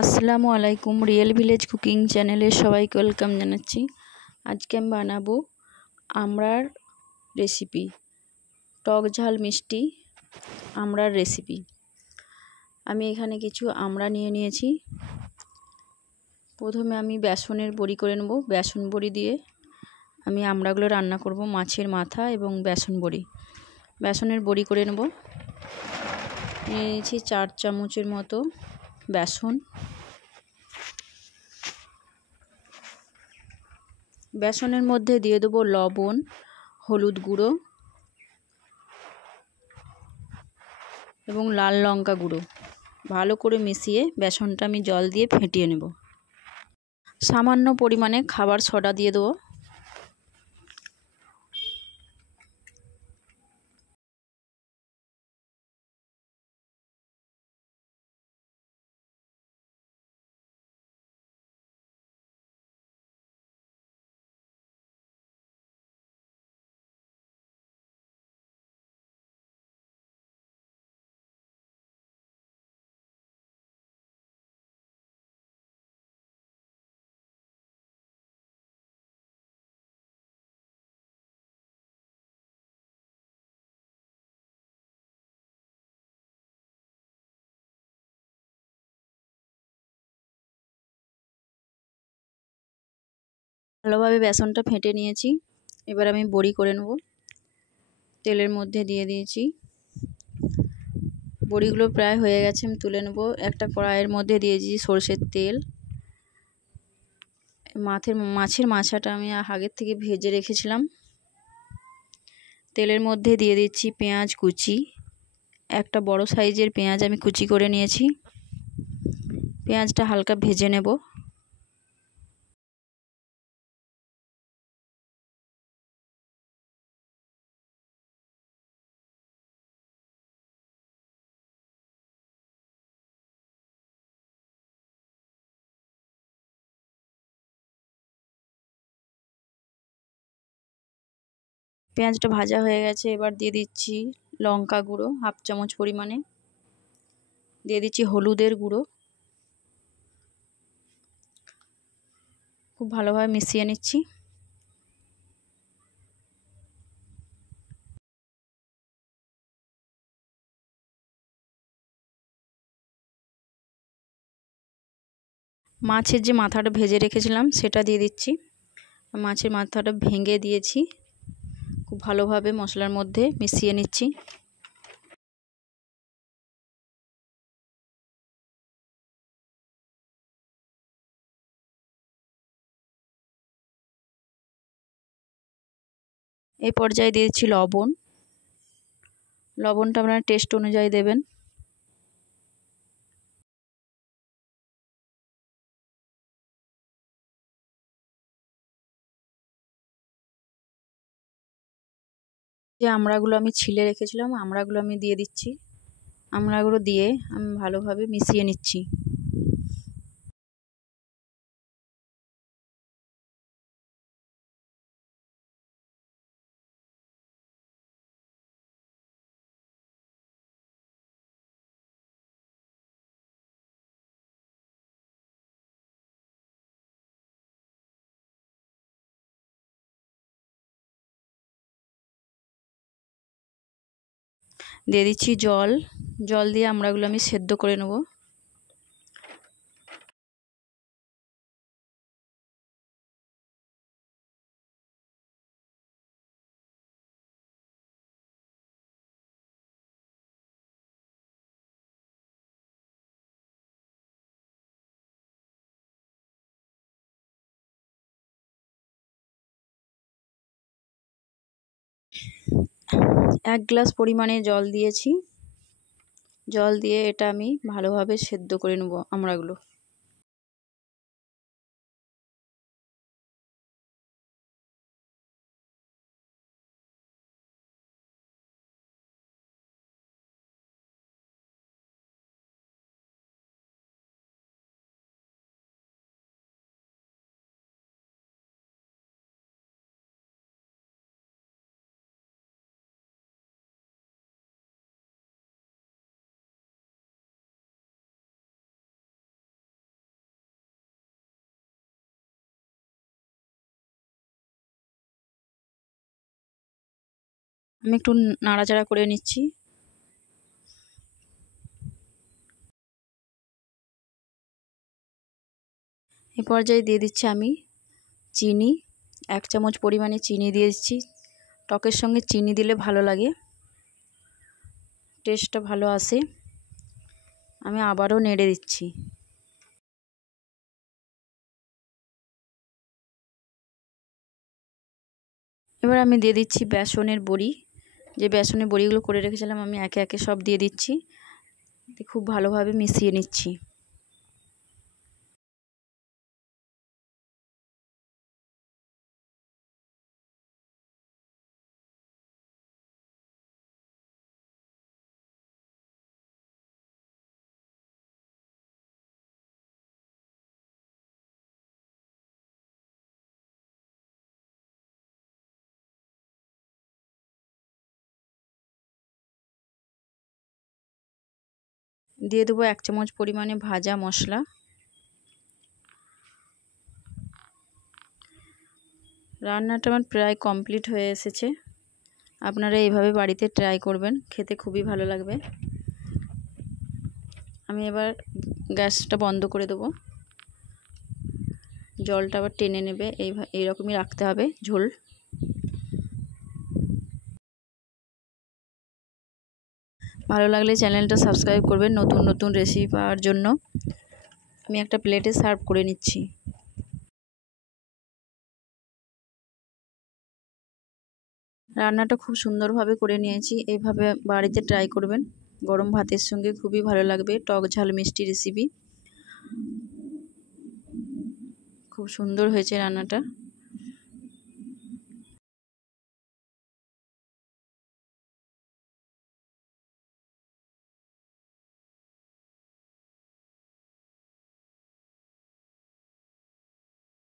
আসসালামু আলাইকুম। Real village cooking চ্যানেলে সবাইকে ওয়েলকাম জানাচ্ছি। আজকে আমি বানাবো আমড়ার রেসিপি, টক ঝাল মিষ্টি আমড়ার রেসিপি। আমি এখানে কিছু আমড়া নিয়ে নিয়েছি। প্রথমে আমি বেসনের বড়ি করে নেব। বেসন বড়ি দিয়ে আমি আমড়াগুলো রান্না করব, মাছের মাথা এবং বেসন বড়ি। বেসনের বড়ি করে নেব। নিয়ে নিয়েছি 4 চামচের মতো বেসন। বেসনের মধ্যে দিয়ে দেবো লবণ, হলুদ গুঁড়ো এবং লাল লঙ্কা গুঁড়ো। ভালো করে মিশিয়ে বেসনটা আমি জল দিয়ে ফেটিয়ে নেব। সামান্য পরিমাণে খাবার সোডা দিয়ে দেবো। ভালোভাবে বেসনটা ফেটে নিয়েছি। এবার আমি বড়ি করে নেব। তেলের মধ্যে দিয়ে দিয়েছি। বড়িগুলো প্রায় হয়ে গেছে, আমি তুলে নেব। একটা কড়াইয়ের মধ্যে দিয়েছি সরষের তেল। মাছের মাথাটা আমি আগের থেকে ভেজে রেখেছিলাম। তেলের মধ্যে দিয়ে দিচ্ছি পেঁয়াজ কুচি। একটা বড় সাইজের পেঁয়াজ আমি কুচি করে নিয়েছি। পেঁয়াজটা হালকা ভেজে নেব। পেঁয়াজটা ভাজা হয়ে গেছে। এবার দিয়ে দিচ্ছি লঙ্কা গুঁড়ো 1/2 চামচ পরিমাণে। দিয়ে দিচ্ছি হলুদের গুঁড়ো। খুব ভালোভাবে মিশিয়ে নিচ্ছি। মাছের যে মাথাটা ভেজে রেখেছিলাম সেটা দিয়ে দিচ্ছি। মাছের মাথাটা ভেঙে দিয়েছি। খুব ভালোভাবে মশলার মধ্যে মিশিয়ে নিচ্ছি। এই পর্যায়ে দিয়ে দিচ্ছি লবণ। লবণটা আপনারা টেস্ট অনুযায়ী দেবেন। যে আমড়াগুলো আমি ছিলে রেখেছিলাম আমড়াগুলো আমি দিয়ে দিচ্ছি। আমড়াগুলো দিয়ে আমি ভালোভাবে মিশিয়ে নিচ্ছি। দিয়ে দিচ্ছি জল। জল দিয়ে আমড়াগুলো আমি সেদ্ধ করে নেব। এক গ্লাস পরিমাণে জল দিয়েছি। জল দিয়ে এটা আমি ভালোভাবে সেদ্ধ করে নেব আমড়াগুলো। আমি একটু নাড়াচাড়া করে নিচ্ছি। এই পর্যায়ে দিয়ে দিচ্ছি আমি চিনি, 1 চামচ পরিমাণে চিনি দিয়ে দিচ্ছি। টকের সঙ্গে চিনি দিলে ভালো লাগে, টেস্টটা ভালো আসে। আমি আবারও নেড়ে দিচ্ছি। এবার আমি দিয়ে দিচ্ছি বেসনের বড়ি। যে বেসনের বড়িগুলো করে রেখেছিলাম আমি একে একে সব দিয়ে দিচ্ছি। খুব ভালোভাবে মিশিয়ে নিচ্ছি। দিয়ে দেবো 1 চামচ পরিমাণে ভাজা মশলা। রান্নাটা আমার প্রায় কমপ্লিট হয়ে এসেছে। আপনারা এইভাবে বাড়িতে ট্রাই করবেন, খেতে খুবই ভালো লাগবে। আমি এবার গ্যাসটা বন্ধ করে দেবো। জলটা আবার টেনে নেবে, এইরকমই রাখতে হবে ঝোল। ভালো লাগলে চ্যানেলটা সাবস্ক্রাইব করবেন নতুন নতুন রেসিপি পাওয়ার জন্য। আমি একটা প্লেটে সার্ভ করে নিচ্ছি। রান্নাটা খুব সুন্দরভাবে করে নিয়েছি। এইভাবে বাড়িতে ট্রাই করবেন, গরম ভাতের সঙ্গে খুবই ভালো লাগবে। টক ঝাল মিষ্টি রেসিপি, খুব সুন্দর হয়েছে রান্নাটা।